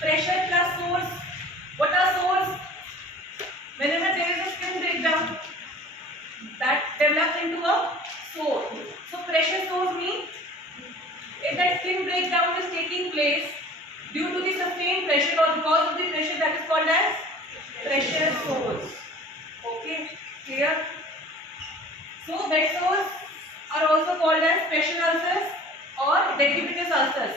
Pressure plus source. What are source? Whenever there is a skin breakdown, that develops into a sore. So pressure source means if that skin breakdown is taking place due to the sustained pressure or because of the pressure, that is called as pressure sores. Okay, clear? So bed sores are also called as pressure ulcers or decubitus ulcers.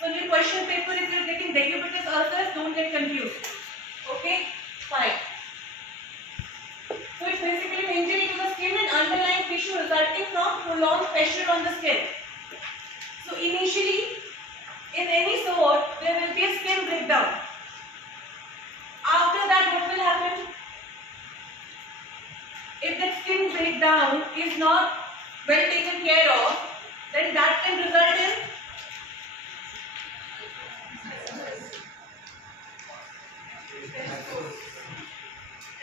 So in your question paper, if you are getting decubitus ulcers, don't get confused. Okay, fine. So it's basically an injury to the skin and underlying tissue resulting from prolonged pressure on the skin. So initially, in any sore, there will be a skin breakdown. After that, what will happen? If that skin breakdown is not well taken care of, then that can result in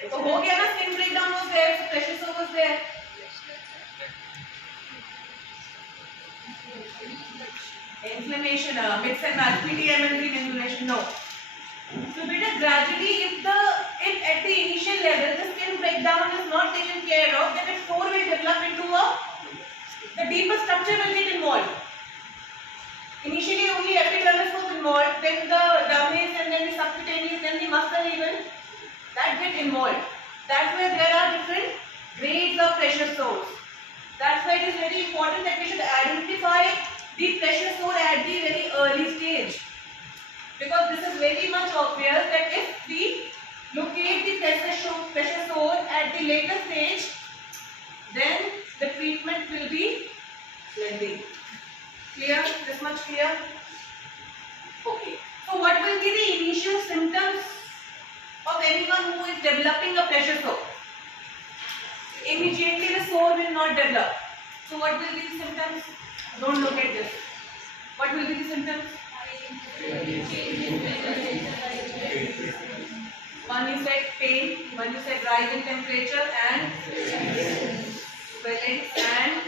तो हो गया ना skin breakdown was there, so pressure sore was there. Inflammation, mid and PTM and inflammation, no. So beta gradually, if at the initial level the skin breakdown is not taken care of, then the sore will develop into the deeper structure will get involved. Initially only epidermis was involved, then the dermis and then the subcutaneous, then the muscle even that get involved. That's why there are different grades of pressure sores. That's why it is very important that we should identify the pressure sore at the very early stage. Because this is very much obvious that if we locate the pressure sore at the later stage, then the treatment will be lengthy. Clear? This much clear? Okay. So what will be the initial symptoms of anyone who is developing a pressure sore? Immediately the sore will not develop. So what will be the symptoms? Don't look at this. What will be the symptoms? One you said pain, one you said rise in temperature and swelling and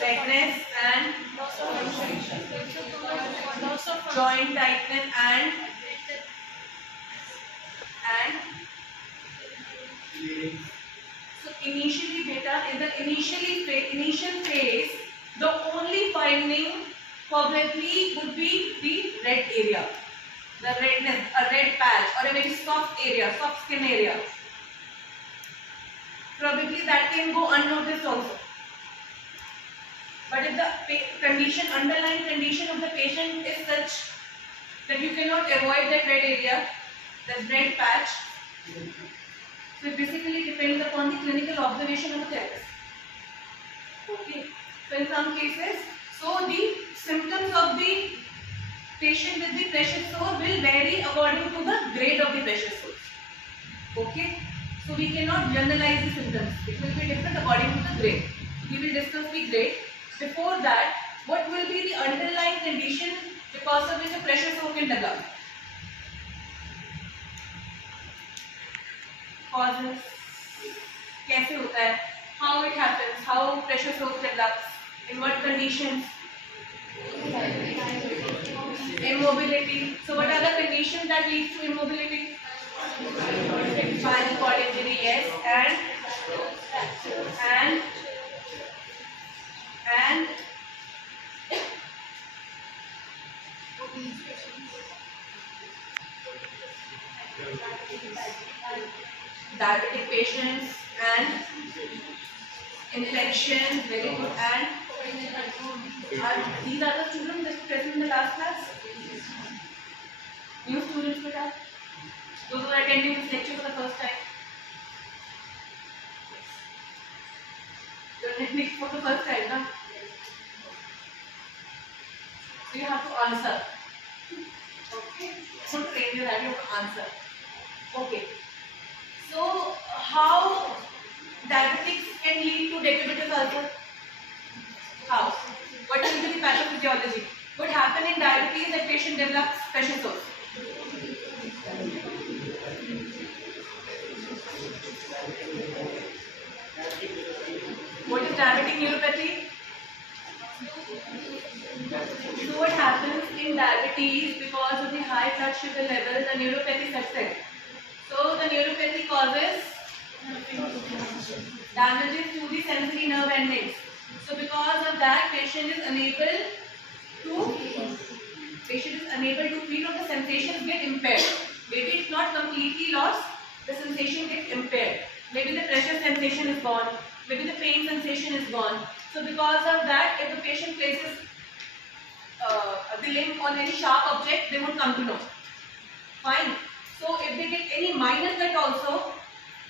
redness and joint tightness and so initially beta in the initial phase, the only finding probably would be the red area, the redness, a red patch or a very soft area, soft skin area. Probably that can go unnoticed also. But if the underlying condition of the patient is such that you cannot avoid that red area, that red patch, so it basically depends upon the clinical observation of the therapist. Okay. So in some cases, so the symptoms of the patient with the pressure sore will vary according to the grade of the pressure sore. Okay. So we cannot generalize the symptoms. It will be different according to the grade. We will discuss the grade. Before that, what will be the underlying condition because of which a pressure sore can develop? Causes, कैसे होता है, how it happens, how pressure sore develops, in what conditions, immobility. So what are the conditions that lead to immobility? Spinal cord injury, yes, and diabetic patients and infection, very good. And these are the students that present in the last class. New students, beta. Those who are attending this lecture for the first time. You're attending for the first time, na? So you have to answer. Okay. Don't train your head, you have to answer. Okay. So how diabetics can lead to decubitus ulcer? How? What will be the pathophysiology? What happens in diabetes that patient develops pressure sores? What is diabetic neuropathy? So what happens in diabetes because of the high blood sugar level, the neuropathy sets in. So the neuropathy causes damages to the sensory nerve endings. So because of that, patient is unable to feel, or the sensations get impaired. Maybe it's not completely lost, the sensation gets impaired. Maybe the pressure sensation is gone, maybe the pain sensation is gone. So because of that, if the patient places the limb on any sharp object, they won't come to know. Fine. So if they get any minor cut also,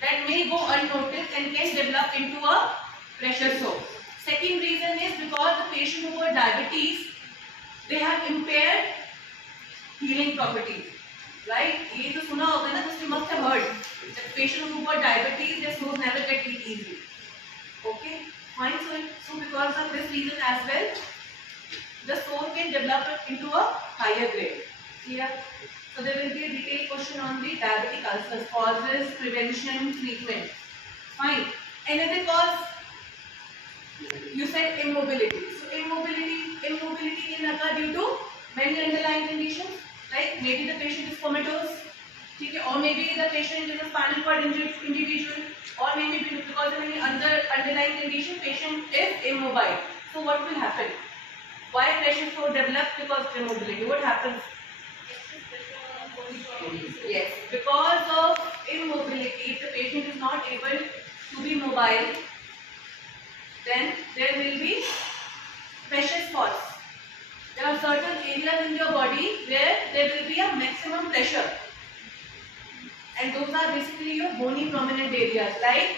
that may go unnoticed and can develop into a pressure sore. Second reason is because the patient who got diabetes, they have impaired healing properties. Right? ये तो सुना होगा ना, तो you must have heard that patient who got diabetes, their sores never get healed easily. Okay? Fine. So because of this reason as well, the sore can develop into a higher grade. Clear? So there will be a detailed question on the diabetic ulcers, causes, prevention, treatment. Fine. Another cause, you said immobility. So immobility can occur due to many underlying conditions. Like maybe the patient is comatose, okay, or maybe the patient is a spinal cord injured individual, or maybe because of any underlying condition, patient is immobile. So what will happen? Why pressure sore develops? Because of immobility. What happens? Yes, because of immobility, if the patient is not able to be mobile, then there will be pressure spots. There are certain areas in your body where there will be a maximum pressure, and those are basically your bony prominent areas, like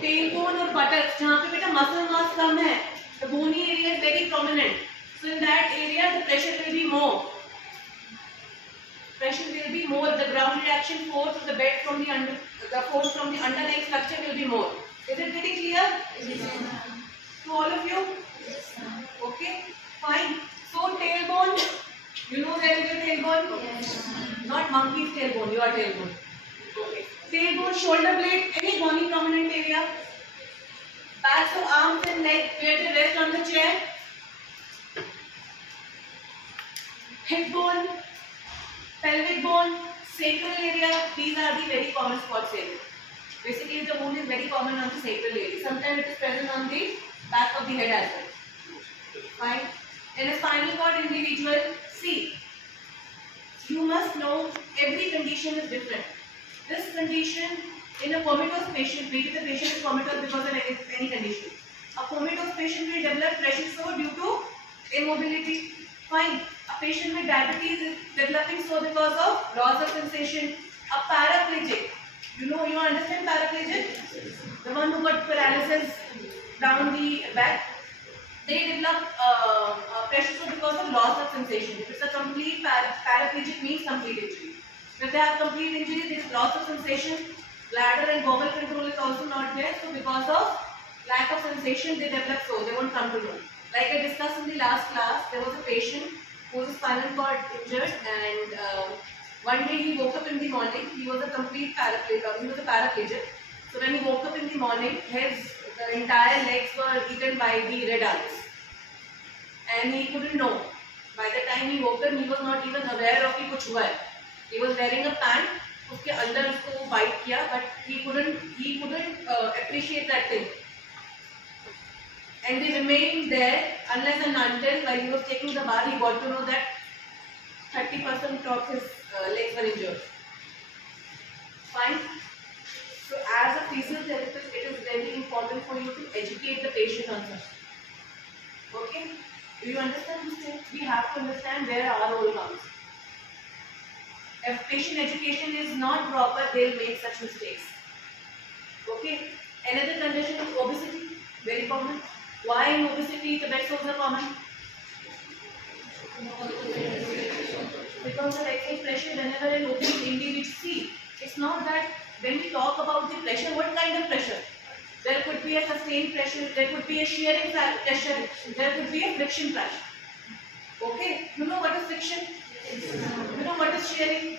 tailbone or buttocks, जहाँ पे बेटा muscle mass कम है, the bony area is very prominent. So in that area, the pressure will be more. The ground reaction force of the bed from the force from the underlying structure will be more. Is it getting clear? Yes. To all of you? Yes. Okay. Fine. So tailbone, you know where is your tailbone? Yes. Not monkey's tailbone, your tailbone. Okay. Tailbone, shoulder blade, any bony prominent area. Backs of arms and legs, where they rest on the chair. Hip bone, pelvic bone, sacral area, these are the very common spots here. Basically, the wound is very common on the sacral area. Sometimes it is present on the back of the head as well. Fine. In a spinal cord individual, see, you must know every condition is different. This condition in a comatose patient, maybe the patient is comatose because of any condition. A comatose patient will develop pressure sore due to immobility. Fine. A patient with diabetes is developing sore because of loss of sensation. A paraplegic, you understand paraplegic? The one who got paralysis down the back, they develop pressure sore because of loss of sensation. If it's a complete paraplegic, means complete injury. If they have complete injury, there is loss of sensation. Bladder and bowel control is also not there. So because of lack of sensation, they develop sore. They won't come to know. Like I discussed in the last class, there was a patient who was spinal cord injured, and one day he woke up in the morning. He was a complete paraplegic. He was a paraplegic. So when he woke up in the morning, the entire legs were eaten by the red ants, and he couldn't know. By the time he woke up, he was not even aware of कि कुछ हुआ है. He was wearing a pant. उसके अंदर उसको वो bite किया, but he couldn't appreciate that thing. And they remained there unless and until while he was taking the bath, he got to know that 30% of his legs were injured. Fine. So as a physiotherapist, it is very important for you to educate the patient on this. Okay? Do you understand this thing? We have to understand where our role comes. If patient education is not proper, they'll make such mistakes. Okay? Another condition is obesity, very common. Why in obesity the bed sores are common? Because of excess pressure whenever an obese individual see. It's not that when we talk about the pressure, what kind of pressure? There could be a sustained pressure, there could be a shearing pressure, there could be a friction pressure. Okay? You know what is friction? You know what is shearing?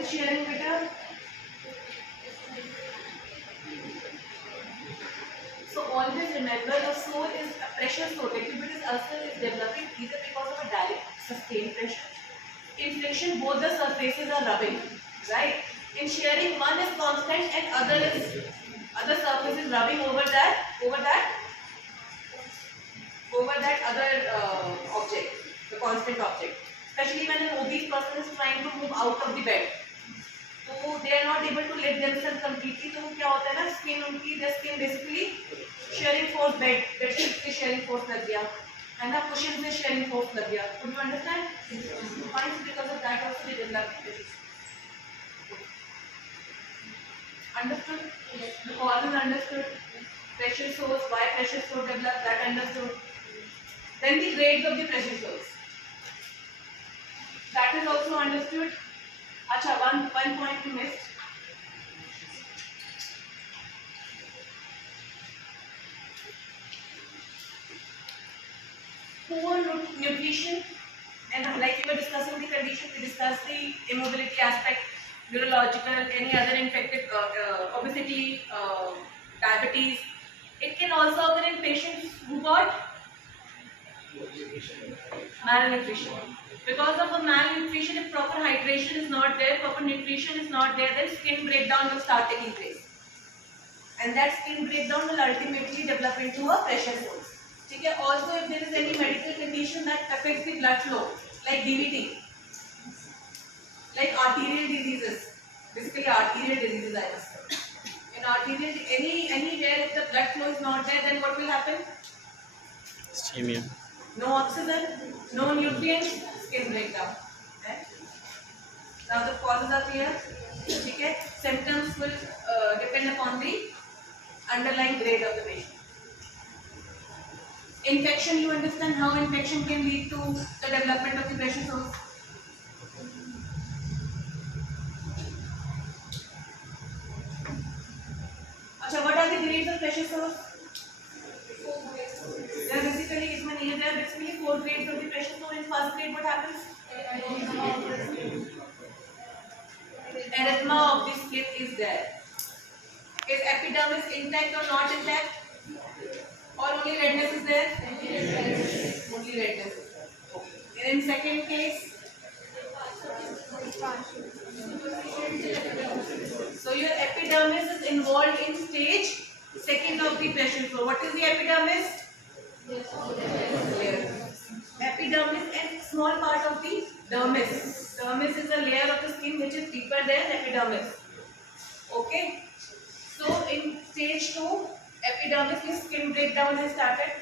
is shearing beta? So always remember a sore is a pressure sore. Decubitus ulcer is developing either because of a direct sustained pressure. In friction, both the surfaces are rubbing, right? In shearing, one is constant and other surface is rubbing over that other object, the constant object. Especially when an obese person is trying to move out of the bed. तो they are not able to let themselves completely. तो क्या होता है ना, skin उनकी the skin basically shearing force bedsheet के shearing force लग गया, है ना, cushions में shearing force लग गया. Could you understand? Why? Because of that also they develop disease. Understood? The cause is understood. Pressure sores, why pressure sore develop, that understood. Then the grades of the pressure sores. That is also understood. Acha, one point you missed. Poor nutrition, and like we were discussing the condition, we discussed the immobility aspect, neurological, any other infected, obesity, diabetes. It can also occur in patients who got malnutrition. Because of a malnutrition, if proper hydration is not there, proper nutrition is not there, then skin breakdown will start taking place. And that skin breakdown will ultimately develop into a pressure sore. Okay? Also, if there is any medical condition that affects the blood flow, like DVT, like arterial diseases, basically arterial diseases I must say. In arterial, anywhere if the blood flow is not there, then what will happen? Ischemia. No oxygen, no nutrients, skin breakdown. Right? Now the causes are clear. Okay? Symptoms will depend upon the underlying grade of the patient. Infection, you understand how infection can lead to the development of the pressure sores. Achha, what are the grades of pressure sores? There are basically 4 grades of the pressure sore. In first grade, what happens? Erythema of the skin is there. Is epidermis intact or not intact? Or only redness is there? Only redness is there. Okay. And in second case, so your epidermis is involved in stage second of the pressure sore. What is the epidermis? Layer. Epidermis and small part of the dermis. Dermis is a layer of the skin which is deeper than epidermis. Okay. So in stage 2, epidermis means skin breakdown has started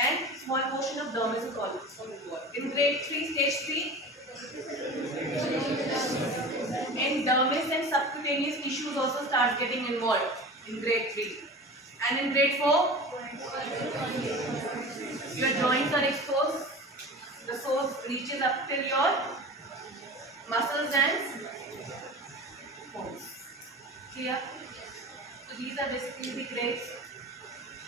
and small portion of dermis is also involved. In grade 3, stage 3, in dermis and subcutaneous tissues also start getting involved in grade 3. And in grade 4, your joints are exposed. The source reaches up till your muscles and bones. Clear? So these are basically the grades.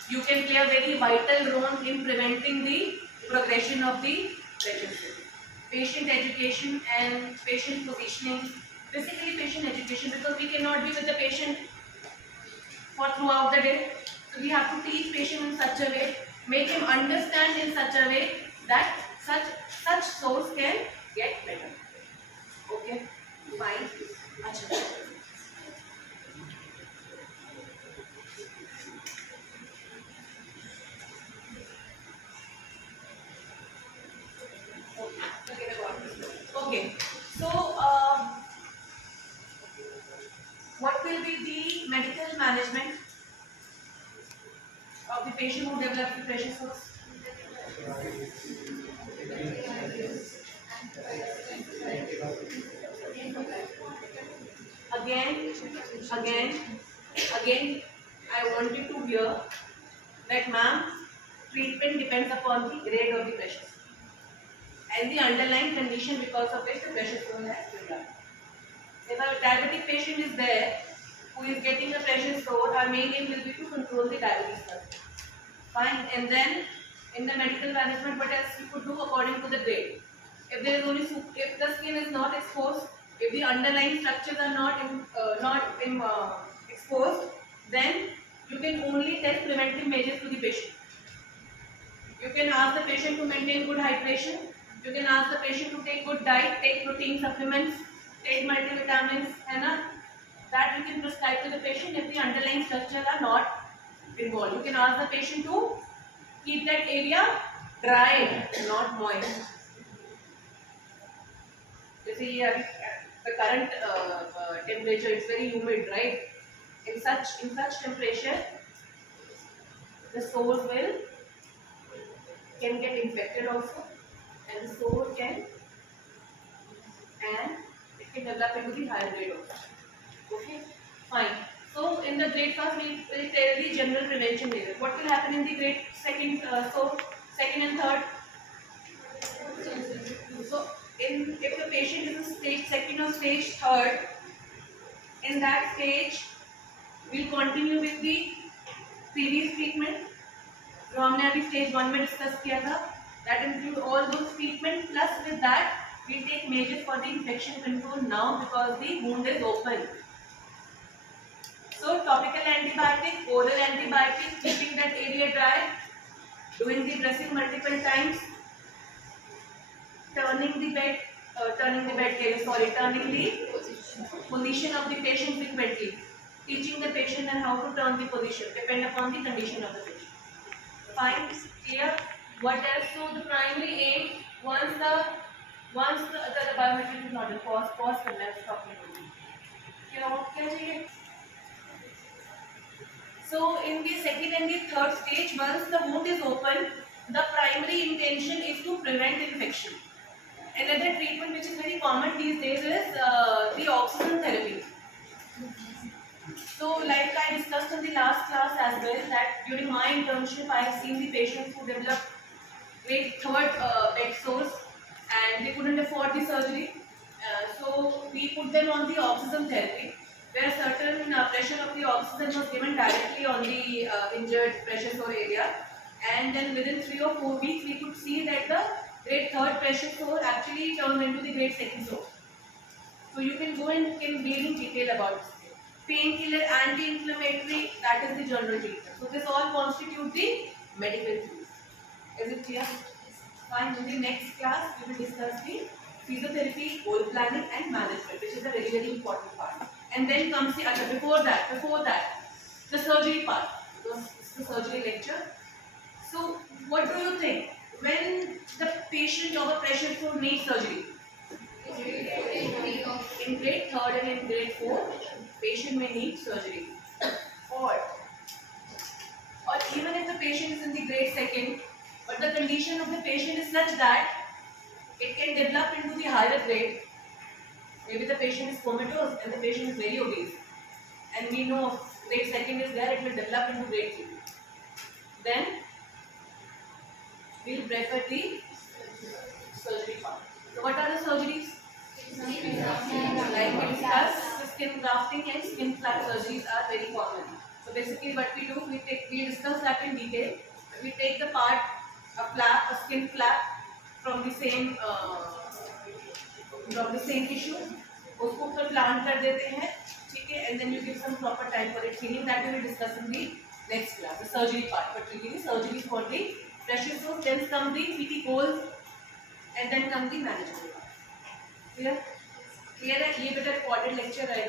You can play a very vital role in preventing the progression of the pressure sore. Patient education and patient positioning. Basically patient education, because we cannot be with the patient for throughout the day. So we have to teach patient in such a way, make him understand in such a way that such sores can get better. Okay, fine. Achha. Okay, so what will be the medical management of the patient who develops the pressure sores? Again, I want you to hear that, ma'am, treatment depends upon the grade of the pressure and the underlying condition because of which the pressure sore has developed. If a diabetic patient is there who is getting a pressure sore, our main aim will be to control the diabetes level. Fine, and then in the medical management, what else we could do according to the grade? If there is only if the skin is not exposed, If the underlying structures are not exposed, then you can only test preventive measures to the patient. You can ask the patient to maintain good hydration. You can ask the patient to take good diet, take protein supplements, take multivitamins, है ना? That you can prescribe to the patient if the underlying structures are not involved. You can ask the patient to keep that area dry, not moist. You see, the current temperature is very humid, right? In such temperature, the sores can get infected also, and the sore can and it can develop into the higher grade also. Okay, fine. So in the grade first, we will tell the general prevention measures. What will happen in the grade second? Second and third. So if the patient is in stage second or stage third, in that stage, we'll continue with the previous treatment. जो हमने अभी stage 1 में discuss किया था, that include all those treatment plus with that we take measures for the infection control now because the wound is open. So topical antibiotic, oral antibiotic, keeping that area dry, doing the dressing multiple times, turning the position of the patient frequently, teaching the patient and how to turn the position depend upon the condition of the patient. Fine, clear. What else? So the primary aim once the biometric is not in pause करना है stop नहीं क्या चाहिए? So in the second and the third stage, once the wound is open, the primary intention is to prevent infection. Another treatment which is very common these days is the oxygen therapy. So like I discussed in the last class as well, that during my internship I have seen the patients who develop grade third bed sores and they couldn't afford the surgery. So we put them on the oxygen therapy, where certain pressure of the oxygen was given directly on the injured pressure sore area, and then within 3 or 4 weeks we could see that the grade third pressure sore actually turned into the grade second sore. So you can go and can read in detail about this. Painkiller, anti-inflammatory, that is the general treatment. So this all constitute the medical tools. Is it clear? Fine. In the next class, we will discuss the physiotherapy, goal planning and management, which is a very, very important part. And then comes the other, before that, the surgery part, because it's the surgery lecture. So what do you think? When the patient of a pressure sore needs surgery? In grade 3rd and in grade 4, patient may need surgery. Or even if the patient is in the grade 2nd, but the condition of the patient is such that it can develop into the higher grade. Maybe the patient is comatose and the patient is very obese, and we know grade 2nd is there, it will develop into grade 3. Then we will prefer the surgery part. So what are the surgeries? Like we discussed, the skin grafting and skin flap surgeries are very common. So basically what we do, we discuss that in detail. We take the part, a skin flap from the same tissue, उसको ऊपर plant कर देते हैं, ठीक है, and then you give some proper time for it healing. That we will discuss in the next class, the surgery part. But we give surgery for the pressure sores, then come the PT goals, and then come the management part. Clear? Clear है? ये बेटा recorded lecture है.